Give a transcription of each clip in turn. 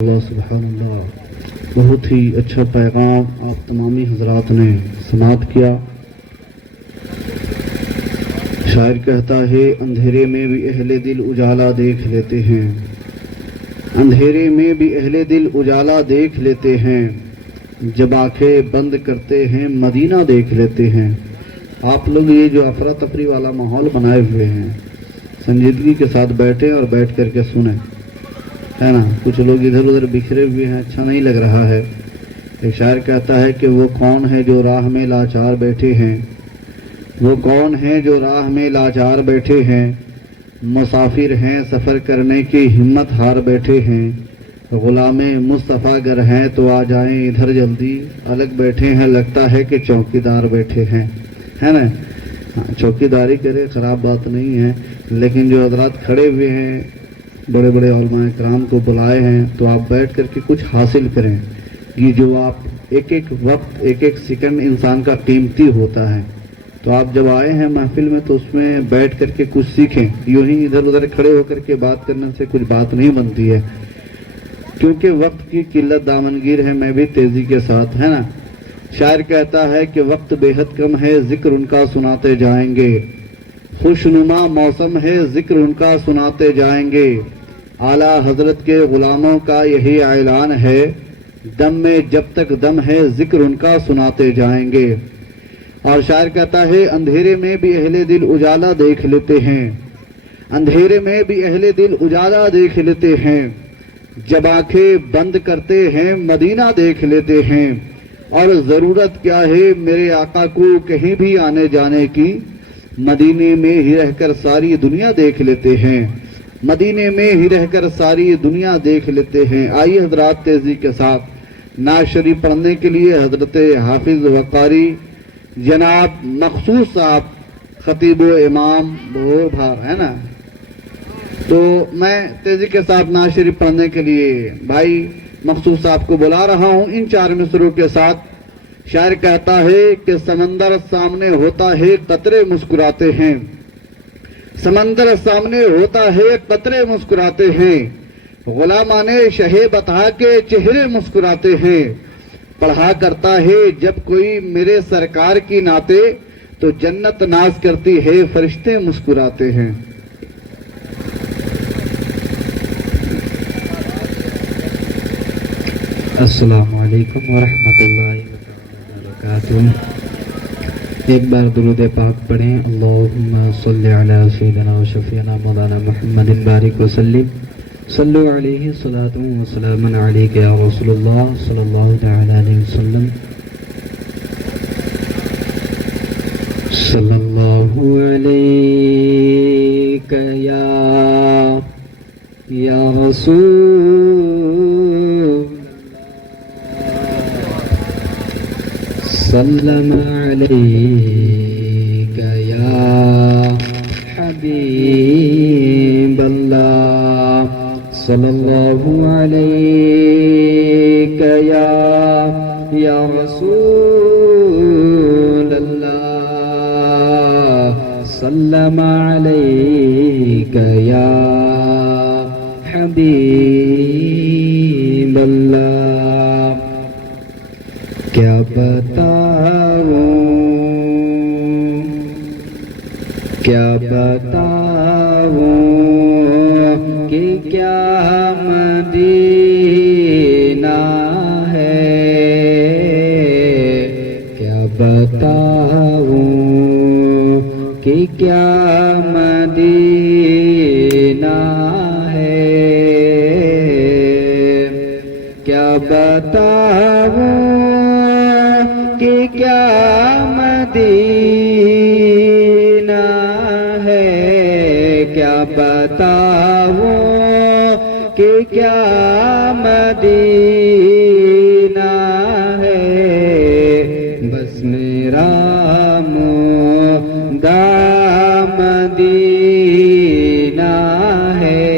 اللہ سبحان اللہ، بہت ہی اچھا پیغام آپ تمامی حضرات نے سماعت کیا۔ شاعر کہتا ہے اندھیرے میں بھی اہل دل اجالا دیکھ لیتے ہیں، اندھیرے میں بھی اہل دل اجالا دیکھ لیتے ہیں، جب آنکھیں بند کرتے ہیں مدینہ دیکھ لیتے ہیں۔ آپ لوگ یہ جو افراتفری والا ماحول بنائے ہوئے ہیں، سنجیدگی کے ساتھ بیٹھیں اور بیٹھ کر کے سنیں، ہے نا۔ کچھ لوگ ادھر ادھر بکھرے ہوئے ہیں، اچھا نہیں لگ رہا ہے۔ ایک شاعر کہتا ہے کہ وہ کون ہے جو راہ میں لاچار بیٹھے ہیں، وہ کون ہے جو راہ میں لاچار بیٹھے ہیں، مسافر ہیں سفر کرنے کی ہمت ہار بیٹھے ہیں، غلام مصطفیٰ گر ہیں تو آ جائیں ادھر جلدی، الگ بیٹھے ہیں لگتا ہے کہ چوکیدار بیٹھے ہیں، ہے نا۔ چوکی داری کرے خراب بات نہیں ہے، لیکن جو حضرات کھڑے ہوئے ہیں، بڑے بڑے علماء کرام کو بلائے ہیں، تو آپ بیٹھ کر کے کچھ حاصل کریں۔ یہ جو آپ ایک ایک وقت ایک ایک سیکنڈ انسان کا قیمتی ہوتا ہے، تو آپ جب آئے ہیں محفل میں تو اس میں بیٹھ کر کے کچھ سیکھیں۔ یوں ہی ادھر ادھر کھڑے ہو کر کے بات کرنے سے کچھ بات نہیں بنتی ہے، کیونکہ وقت کی قلت دامنگیر ہے۔ میں بھی تیزی کے ساتھ، ہے نا۔ شاعر کہتا ہے کہ وقت بے حد کم ہے ذکر ان کا سناتے جائیں گے، خوشنما موسم ہے ذکر ان کا سناتے جائیں گے، اعلیٰ حضرت کے غلاموں کا یہی اعلان ہے، دم میں جب تک دم ہے ذکر ان کا سناتے جائیں گے۔ اور شاعر کہتا ہے اندھیرے میں بھی اہل دل اجالا دیکھ لیتے ہیں، اندھیرے میں بھی اہل دل اجالا دیکھ لیتے ہیں، جب آنکھیں بند کرتے ہیں مدینہ دیکھ لیتے ہیں، اور ضرورت کیا ہے میرے آقا کو کہیں بھی آنے جانے کی، مدینے میں ہی رہ کر ساری دنیا دیکھ لیتے ہیں، مدینے میں ہی رہ کر ساری دنیا دیکھ لیتے ہیں۔ آئیے حضرات تیزی کے ساتھ نعت شریف پڑھنے کے لیے حضرت حافظ وقاری جناب مخصوص صاحب خطیب و امام بہور بھار، ہے نا۔ تو میں تیزی کے ساتھ نعت شریف پڑھنے کے لیے بھائی مخصوص صاحب کو بلا رہا ہوں ان 4 مصروں کے ساتھ۔ شاعر کہتا ہے کہ سمندر سامنے ہوتا ہے قطرے مسکراتے ہیں، سمندر سامنے ہوتا ہے قطرے مسکراتے ہیں، غلامان شہ بتا کے چہرے مسکراتے ہیں، پڑھا کرتا ہے جب کوئی میرے سرکار کی نعتیں تو جنت ناز کرتی ہے فرشتے مسکراتے ہیں۔ السلام علیکم ورحمۃ اللہ وبرکاتہ۔ ایک بار درود پاک پڑھیں، اللہم صلی علی سیدنا و شفیعنا مولانا محمد بارک وسلم، صلو علیہ صلاۃ و سلام علیک یا رسول اللہ صلی اللہ تعالی علیہ وسلم، صلی اللہ علیک یا رسول سلم علیک یا حبیب اللہ، صلی اللہ علیک یا رسول اللہ، سلم علیک یا حبیب اللہ۔ کیا بتاؤں، کیا بتاؤں کہ کیا مدینہ ہے، کیا بتاؤں کہ کیا مدینہ ہے، کیا بتاؤں کہ کیا مدینہ ہے، کیا بتاؤں کہ کیا مدینہ ہے، بس میرا مدہ مدینہ ہے،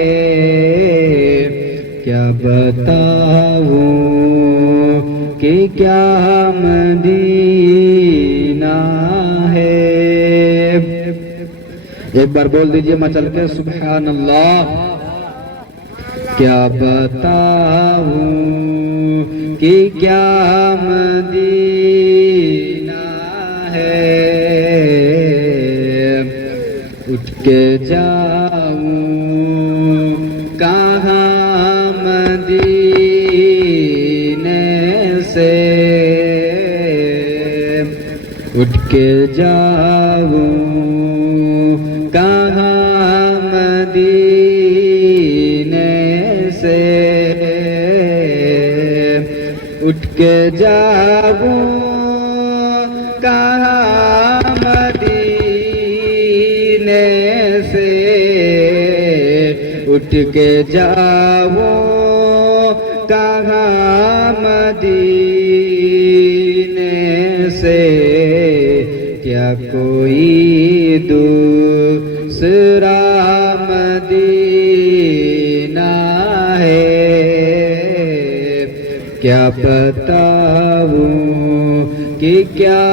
کیا بتاؤں کہ کیا مدینہ ہے۔ ایک بار بول دیجئے مچل کے سبحان اللہ۔ کیا بتاؤں کہ کیا مدینہ ہے، اٹھ کے جاؤں کہاں مدینے سے، اٹھ کے جاؤں کہاں مدینے سے، اٹھ کے جاؤں کہاں مدینے سے، اٹھ کے جاؤں کہاں مدینے سے، کیا کوئی دوسرا مدینہ ہے، کیا بتاؤں کہ کیا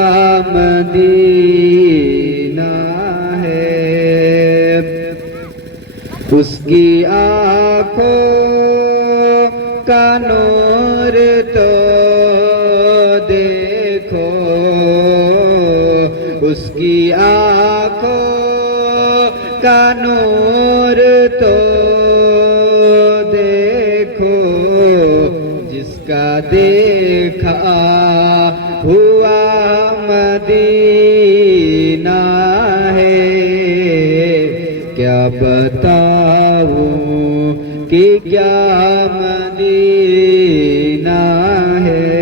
مدینہ ہے۔ اس کی آنکھوں کا نور تو دیکھو، اس کی آنکھوں کا نور تو دیکھو، جس کا دیکھا ہوا مدینہ ہے، کیا بتاؤں کہ کیا مدینہ ہے۔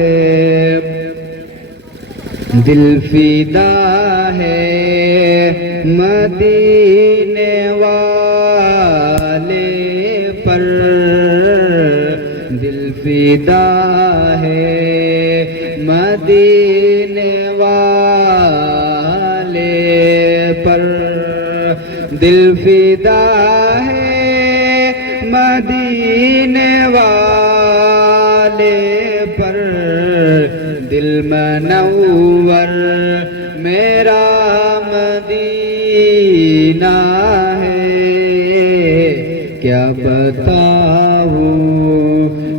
دل فدا ہے مدینے والے پر، دل فدا ہے مدینے والے پر، دل فدا ہے مدینے والے پر، دل منور میرا مدینہ ہے، کیا بتاؤں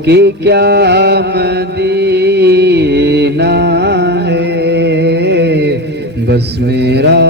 کہ کیا مدینہ ہے، بس میرا